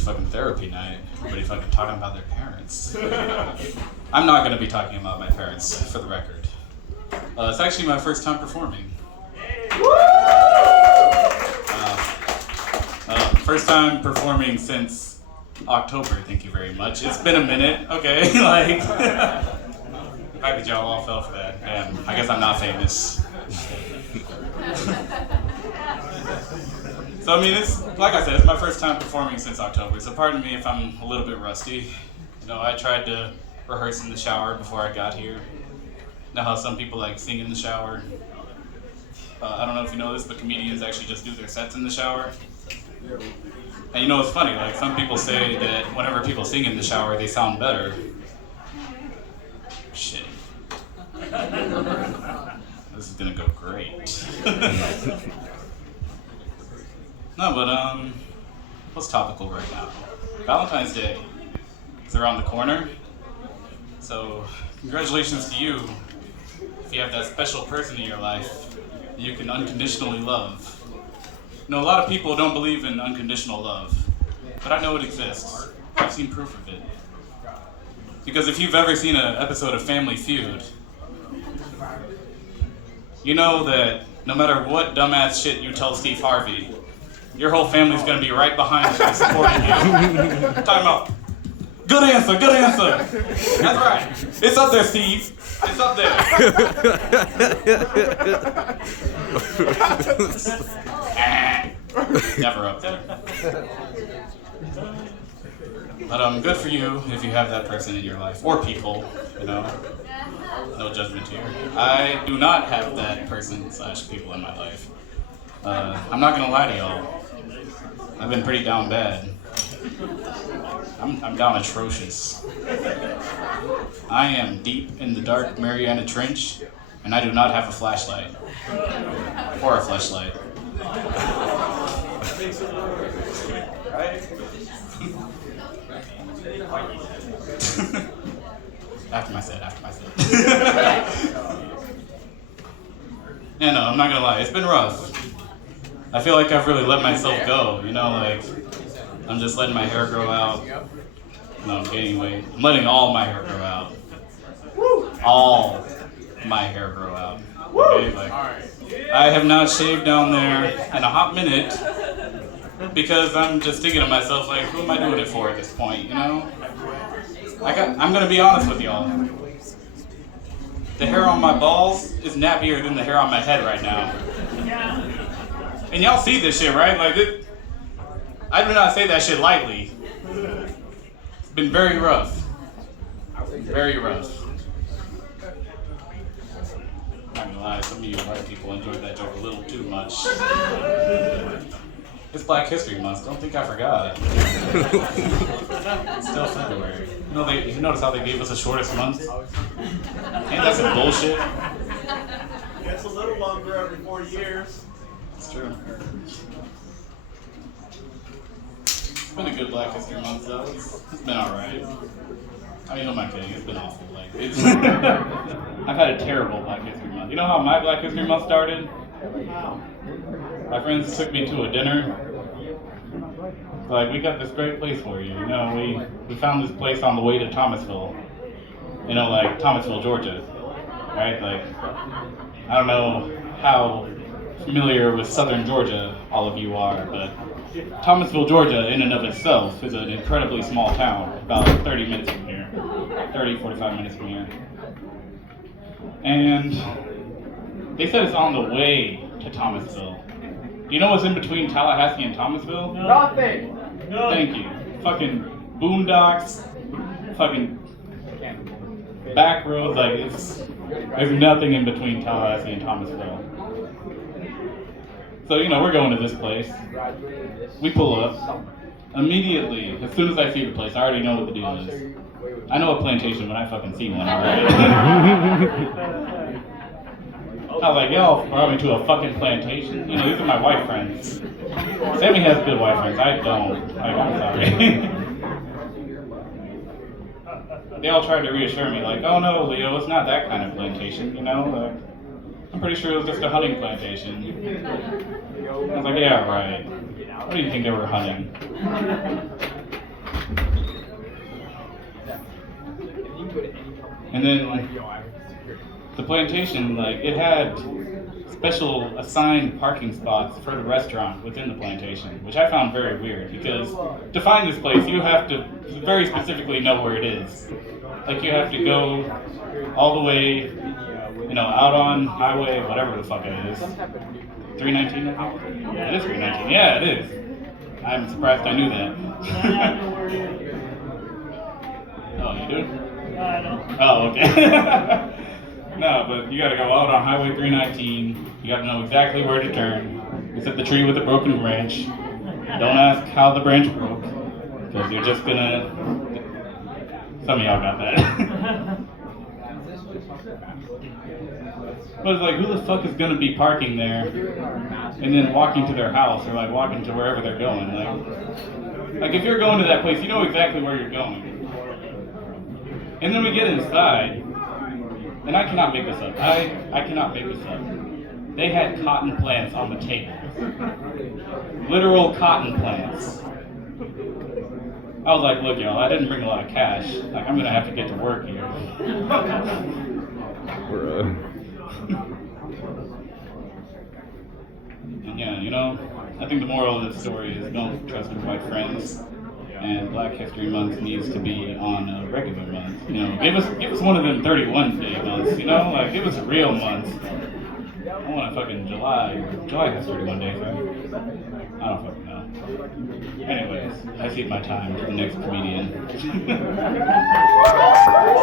everybody's fucking therapy night. Everybody fucking talking about their parents. I'm not going to be talking about my parents, for the record. It's actually my first time performing. First time performing since October, thank you very much. It's been a minute, okay? Like, the fact that y'all all fell for that, and I guess I'm not famous. So I mean, it's like I said, it's my first time performing since October. So pardon me if I'm a little bit rusty. You know, I tried to rehearse in the shower before I got here. You know how some people like sing in the shower? I don't know if you know this, but comedians actually just do their sets in the shower. And you know, it's funny. Like some people say that whenever people sing in the shower, they sound better. Shit. This is gonna go great. No, but what's topical right now? Valentine's Day is around the corner. So congratulations to you if you have that special person in your life that you can unconditionally love. You know, a lot of people don't believe in unconditional love, but I know it exists. I've seen proof of it. Because if you've ever seen an episode of Family Feud, you know that no matter what dumbass shit you tell Steve Harvey, your whole family's gonna be right behind you, supporting you. Talking about, good answer, good answer. That's right. It's up there, Steve. It's up there. Never up there. But good for you if you have that person in your life, or people, you know. No judgment here. I do not have that person/people in my life. I'm not gonna lie to y'all. I've been pretty down bad. I'm down atrocious. I am deep in the dark Mariana Trench, and I do not have a flashlight. Or a fleshlight. Right? After my set. Yeah, no, I'm not gonna lie, it's been rough. I feel like I've really let myself go, you know, like, I'm just letting my hair grow out. No, I'm gaining weight. I'm letting all my hair grow out. All my hair grow out. Okay, like, I have not shaved down there in a hot minute because I'm just thinking to myself, like, who am I doing it for at this point, you know? I'm gonna be honest with y'all. The hair on my balls is nappier than the hair on my head right now. And y'all see this shit, right? Like, I do not say that shit lightly. It's been very rough. Very rough. I'm not gonna lie, some of you white people enjoyed that joke a little too much. It's Black History Month, don't think I forgot. It's still February. You notice how they gave us the shortest month? Ain't that some bullshit? It's a little longer every 4 years. It's true. It's been a good Black History Month though. It's been alright. I mean, who am I kidding? It's been awful. Like, I've had a terrible Black History Month. You know how my Black History Month started? My friends took me to a dinner. Like, we got this great place for you. You know, we found this place on the way to Thomasville. You know, like Thomasville, Georgia. Right? Like, I don't know how familiar with southern Georgia all of you are, but Thomasville, Georgia in and of itself is an incredibly small town, about 30 minutes from here. 30, 45 minutes from here. And they said it's on the way to Thomasville. Do you know what's in between Tallahassee and Thomasville? Nothing. Thank you. Fucking boondocks, fucking back roads, like there's nothing in between Tallahassee and Thomasville. So, you know, we're going to this place. We pull up. Immediately, as soon as I see the place, I already know what the deal is. I know a plantation when I fucking see one, alright? I was like, y'all brought me to a fucking plantation? You know, these are my white friends. Sammy has good white friends, I don't. Like, I'm sorry. They all tried to reassure me, like, oh no, Leo, it's not that kind of plantation, you know? I'm pretty sure it was just a hunting plantation. I was like, yeah, right. What do you think they were hunting? And then the plantation, like, it had special assigned parking spots for the restaurant within the plantation, which I found very weird because to find this place, you have to very specifically know where it is. Like, you have to go all the way, out on highway, whatever the fuck it is. 319, I think? It is 319. Yeah, it is. I'm surprised I knew that. Oh, you do? Oh, okay. No, but you gotta go out on Highway 319. You gotta know exactly where to turn. It's at the tree with the broken branch. Don't ask how the branch broke, because you're just gonna... Some of y'all got that. But it's like, who the fuck is gonna be parking there and then walking to their house or like walking to wherever they're going? Like if you're going to that place, you know exactly where you're going. And then we get inside, and I cannot make this up. I cannot make this up. They had cotton plants on the table. Literal cotton plants. I was like, look, y'all, I didn't bring a lot of cash. Like, I'm gonna have to get to work here. And yeah, I think the moral of this story is don't trust your white friends. And Black History Month needs to be on a regular month. Give us one of them 31-day months. Like give us a real month. I want a fucking July. July has 31 days, right? I don't fucking know. Anyways, I cede my time to the next comedian.